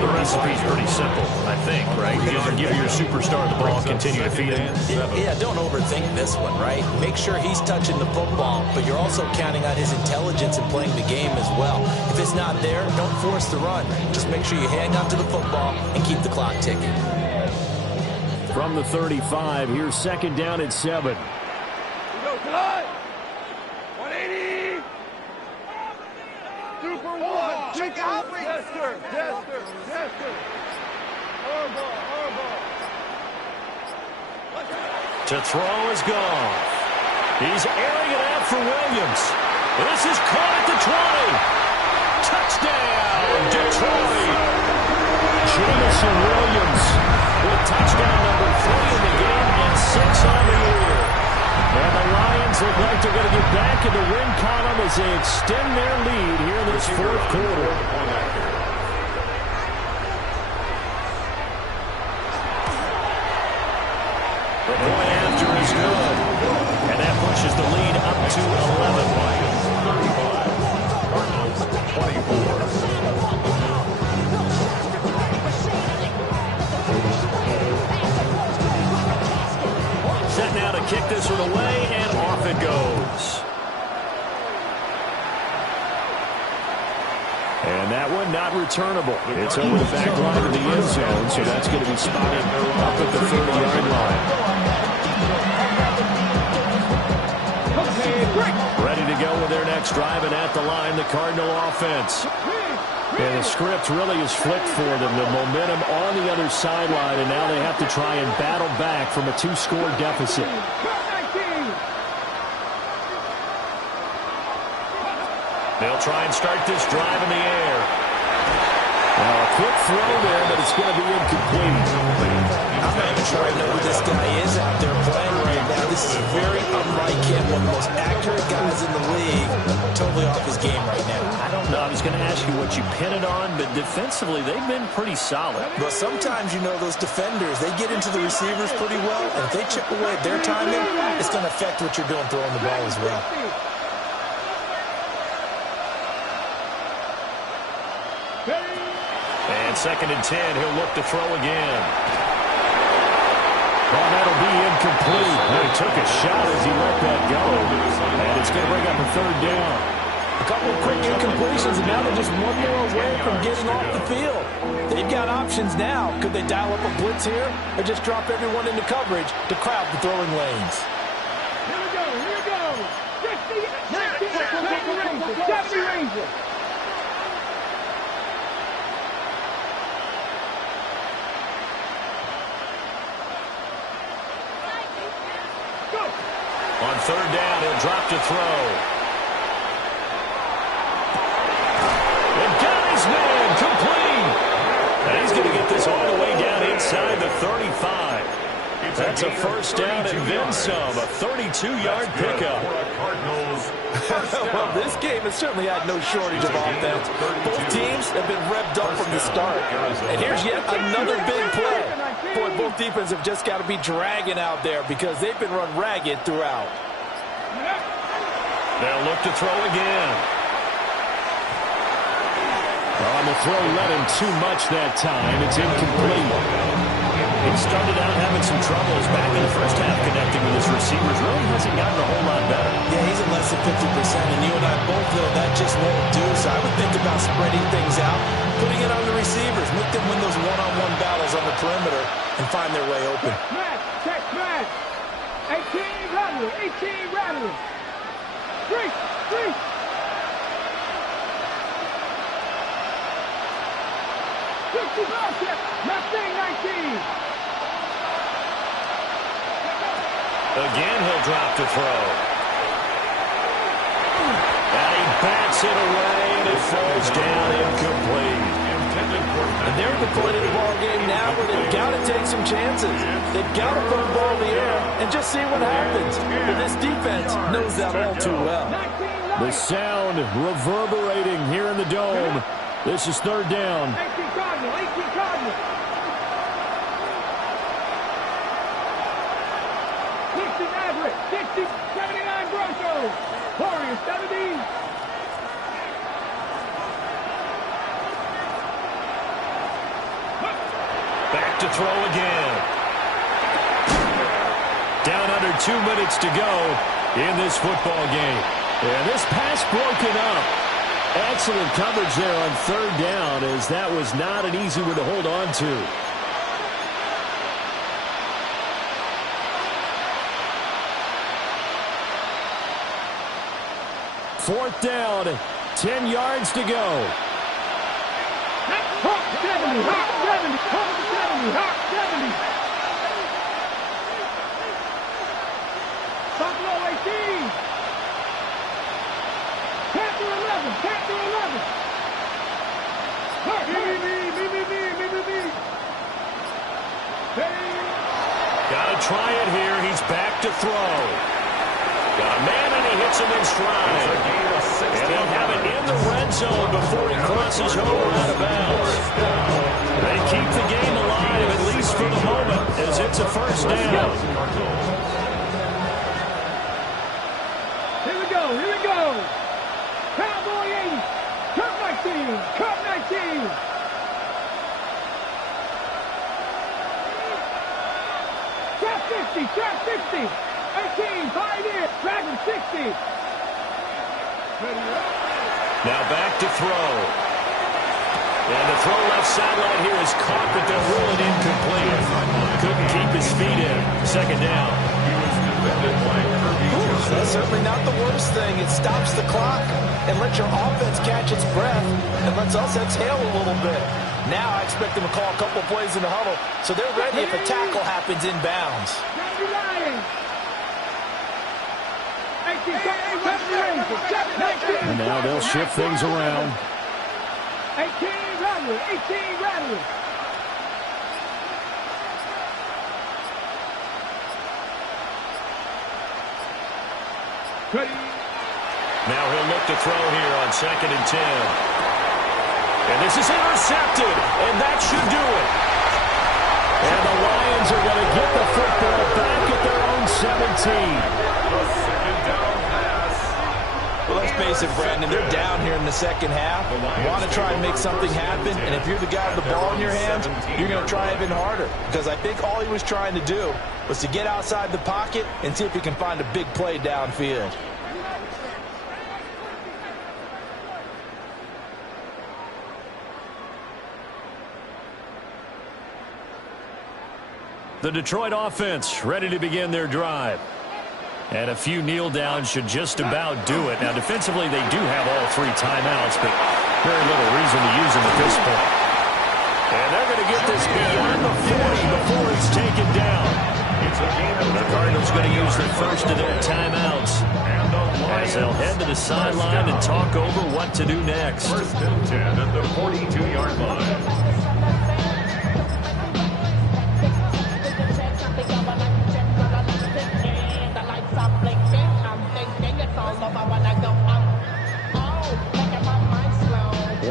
The recipe's pretty simple, I think, right? You just give your superstar the ball, continue to feed him. Yeah, don't overthink this one, right? Make sure he's touching the football, but you're also counting on his intelligence in playing the game as well. If it's not there, don't force the run. Just make sure you hang on to the football and keep the clock ticking. From the 35, here's 2nd down and 7. Go, Todd. 180. Super one. Check out. Yes, sir. Hardball. To throw is Goff. He's airing it out for Williams. This is caught at the 20. Touchdown, Detroit. Jameson Williams with touchdown number 3 in the game and 6 on the year. And the Lions look like they're going to get back in the win column as they extend their lead here in this 4th quarter. The point after is good. And that pushes the lead up to 11. Lions 35, Cardinals 24. Set now to kick this one away, and off it goes. And that one not returnable. It's over the back line of the end zone, so that's going to be spotted up at the 30-yard line. Ready to go with their next drive, and at the line, the Cardinal offense. And the script really is flipped for them. The momentum on the other sideline, and now they have to try and battle back from a 2-score deficit. They'll try and start this drive in the air. Now a quick throw there, but it's going to be incomplete. I'm not even sure I know who this guy is out there playing right now. This is very unlike him, one of the most accurate guys in the league. Totally off his game right now. I don't know. I was going to ask you what you pin it on, but defensively they've been pretty solid. But sometimes, you know, those defenders, they get into the receivers pretty well, and if they chip away at their timing, it's going to affect what you're doing throwing the ball as well. And 2nd and 10, he'll look to throw again. Well, that'll be incomplete. He took a shot as he let that go. And it's going to bring up a 3rd down. A couple of quick incompletions, and now they're just one more away from getting off the field. They've got options now. Could they dial up a blitz here or just drop everyone into coverage to crowd the throwing lanes? Here we go. 70 Ranger. On 3rd down, he'll drop to throw. And got his man complete. And he's going to get this all the way down inside the 35. That's a 1st down and then some. A 32-yard pickup. Well, this game has certainly had no shortage of offense. Both teams have been revved up from the start. And here's yet another big play. Boy, both defenses have just got to be dragging out there because they've been run ragged throughout. They'll look to throw again. and the throw led him too much that time. It's incomplete. He started out having some troubles back in the first half connecting with his receivers. Really hasn't gotten a whole lot better. Yeah, he's at less than 50%, and you and I both know that just won't do. So I would think about spreading things out, putting it on the receivers, make them win those one-on-one battles on the perimeter, and find their way open. Check match. 18 Rattler. 18 Rattler. Three. Mustang 19. Again, he'll drop to throw. And he bats it away, and it falls down incomplete. And they're at the point of the ball game now where they've got to take some chances. They've got to put the ball in the air and just see what happens. But this defense knows that all too well. The sound reverberating here in the dome. This is third down. 18 Cardinal. 60 Maverick. 60, 79 Broncos. Warriors 70. Back to throw again. Down under 2 minutes to go in this football game. And this pass broken up. Excellent coverage there on third down, as that was not an easy one to hold on to. Fourth down, 10 yards to go. Hawk 70. Buffalo 18. Panther 11. Got to try it here. He's back to throw. Got a man, and he hits him in stride. And they'll have it in the red zone before he crosses over out of bounds. They keep the game alive, at least for the moment, as it's a first down. Here we go. Cowboy 80. Cup 19. Trap 60. 18, Pioneer. Dragon 60. Now back to throw. And the throw left sideline here is caught, but they'll rule it incomplete. Couldn't keep his feet in. Second down. That's certainly not the worst thing. It stops the clock and lets your offense catch its breath and lets us exhale a little bit. Now I expect them to call a couple plays in the huddle, so they're ready if a tackle happens inbounds. And now they'll shift things around. 18 Rattler. Now he'll look to throw here on 2nd and 10. And this is intercepted, and that should do it. And the Lions are going to get the football back at their own 17. Well, let's face it, Brandon, they're down here in the second half. Want to try and make something happen, and if you're the guy with the ball in your hands, you're going to try even harder. Because I think all he was trying to do was to get outside the pocket and see if he can find a big play downfield. The Detroit offense ready to begin their drive. And a few kneel downs should just about do it. Now, defensively, they do have all 3 timeouts, but very little reason to use them at this point. And they're going to get this beyond the 40 before it's taken down. The Cardinals going to use the first of their timeouts as they'll head to the sideline and talk over what to do next. 1st and 10 at the 42-yard line.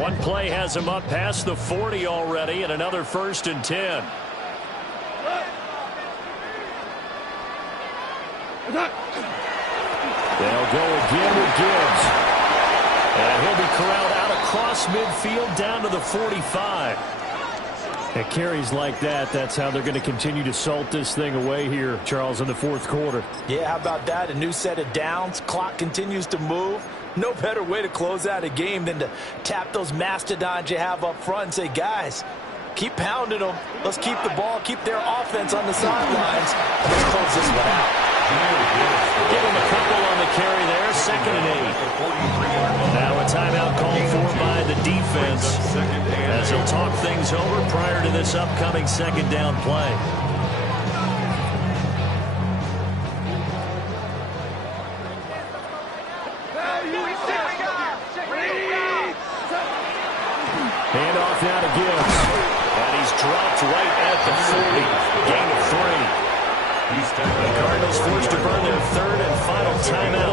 One play has him up past the 40 already, and another 1st and 10. They'll go again with Gibbs. And he'll be corralled out across across midfield down to the 45. At carries like that, that's how they're going to continue to salt this thing away here, Charles, in the fourth quarter. Yeah, how about that? A new set of downs. Clock continues to move. No better way to close out a game than to tap those mastodons you have up front and say, guys, keep pounding them. Let's keep the ball, keep their offense on the sidelines. Let's close this one out. Give him a couple on the carry there. 2nd and 8. Now a timeout called for by the defense as he'll talk things over prior to this upcoming 2nd down play. Handoff now to Gibbs. And he's dropped right at the 40. Gain of 3. The Cardinals forced to burn their 3rd and final timeout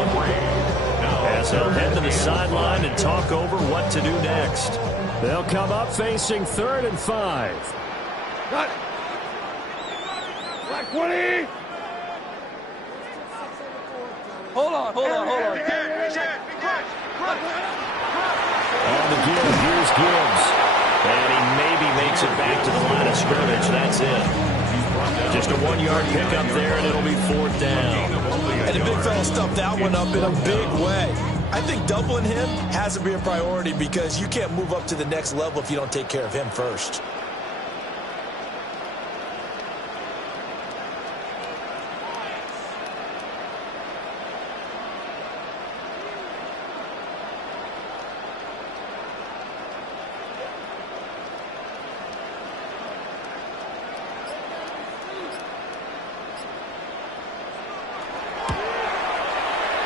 as they'll head to the sideline and talk over what to do next. They'll come up facing 3rd and 5. Got it. Black 20. Hold on. On the give, here's Gibbs. And he maybe makes it back to the line of scrimmage. That's it. Just a 1-yard pickup there, and it'll be 4th down. And the big fella stuffed that one up in a big way. I think doubling him has to be a priority because you can't move up to the next level if you don't take care of him first.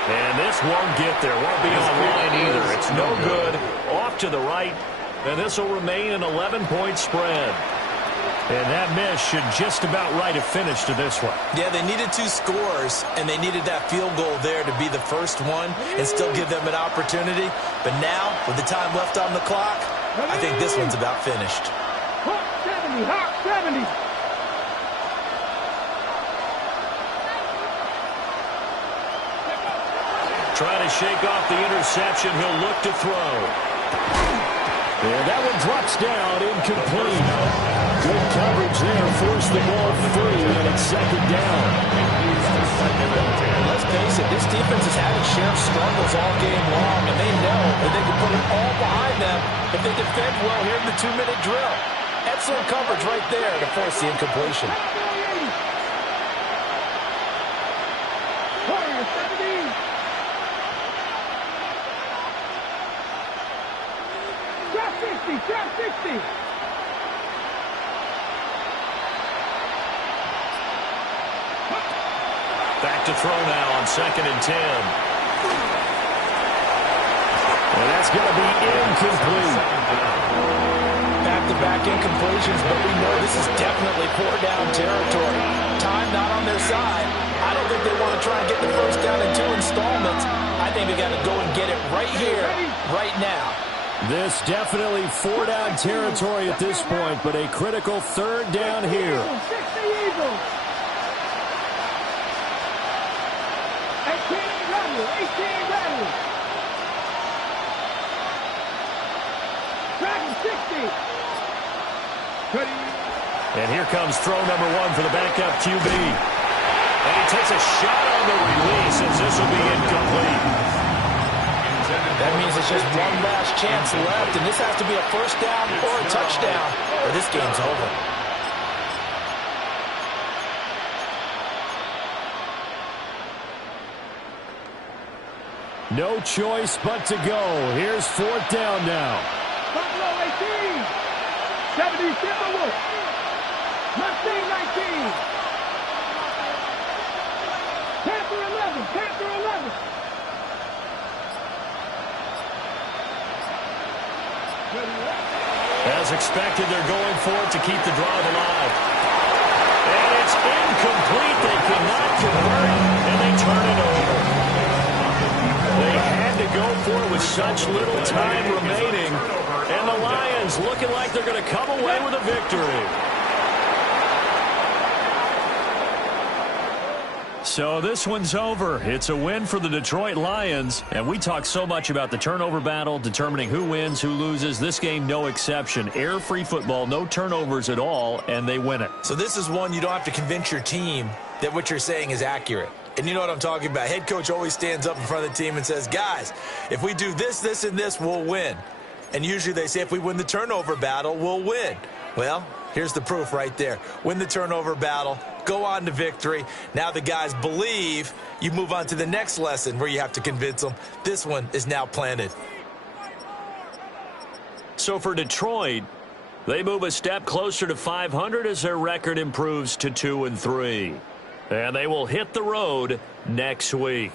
And this won't get there. Won't be online either. It's no good. Off to the right. And this will remain an 11-point spread. And that miss should just about write a finish to this one. Yeah, they needed 2 scores, and they needed that field goal there to be the first one and still give them an opportunity. But now, with the time left on the clock, I think this one's about finished. Hawk 70. Trying to shake off the interception. He'll look to throw. And that one drops down, incomplete. Good coverage there, forced the ball free, and it's 2nd down. Let's face it, this defense has had its share of struggles all game long, and they know that they can put it all behind them if they defend well here in the 2-minute drill. Excellent coverage right there to force the incompletion. Trap 60. Back to throw now on 2nd and 10. And that's going to be incomplete. Back-to-back incompletions, but we know this is definitely 4-down territory. Time not on their side. I don't think they want to try and get the first down in 2 installments. I think they got to go and get it right here, right now. This definitely 4-down territory at this point, but a critical 3rd down here. 60 Eagles. 18 Rattle. Dragon 60. And here comes throw number 1 for the backup QB. And he takes a shot on the release as this will be incomplete. That means it's just one last chance left, and this has to be a first down or a touchdown, or this game's over. No choice but to go. Here's 4th down now. Buffalo 18. 70 Timberwolves. Mustang 19. Panther 11. As expected, they're going for it to keep the drive alive. And it's incomplete. They cannot convert, and they turn it over. They had to go for it with such little time remaining. And the Lions looking like they're going to come away with a victory. So this one's over. It's a win for the Detroit Lions. And we talk so much about the turnover battle, determining who wins, who loses. This game, no exception. Air-free football, no turnovers at all, and they win it. So this is one you don't have to convince your team that what you're saying is accurate. And you know what I'm talking about. Head coach always stands up in front of the team and says, guys, if we do this, this, and this, we'll win. And usually they say if we win the turnover battle, we'll win. Well, here's the proof right there. Win the turnover battle, go on to victory. Now the guys believe. You move on to the next lesson where you have to convince them. This one is now planted. So for Detroit, they move a step closer to 500 as their record improves to 2-3. And they will hit the road next week.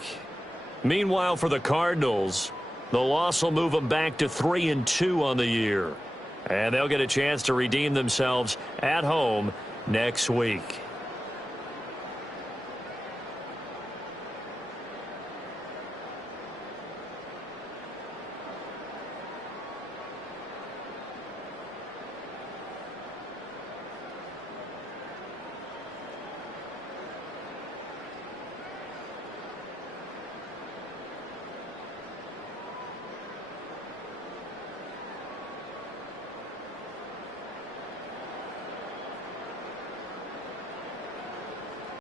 Meanwhile, for the Cardinals, the loss will move them back to 3-2 on the year. And they'll get a chance to redeem themselves at home next week.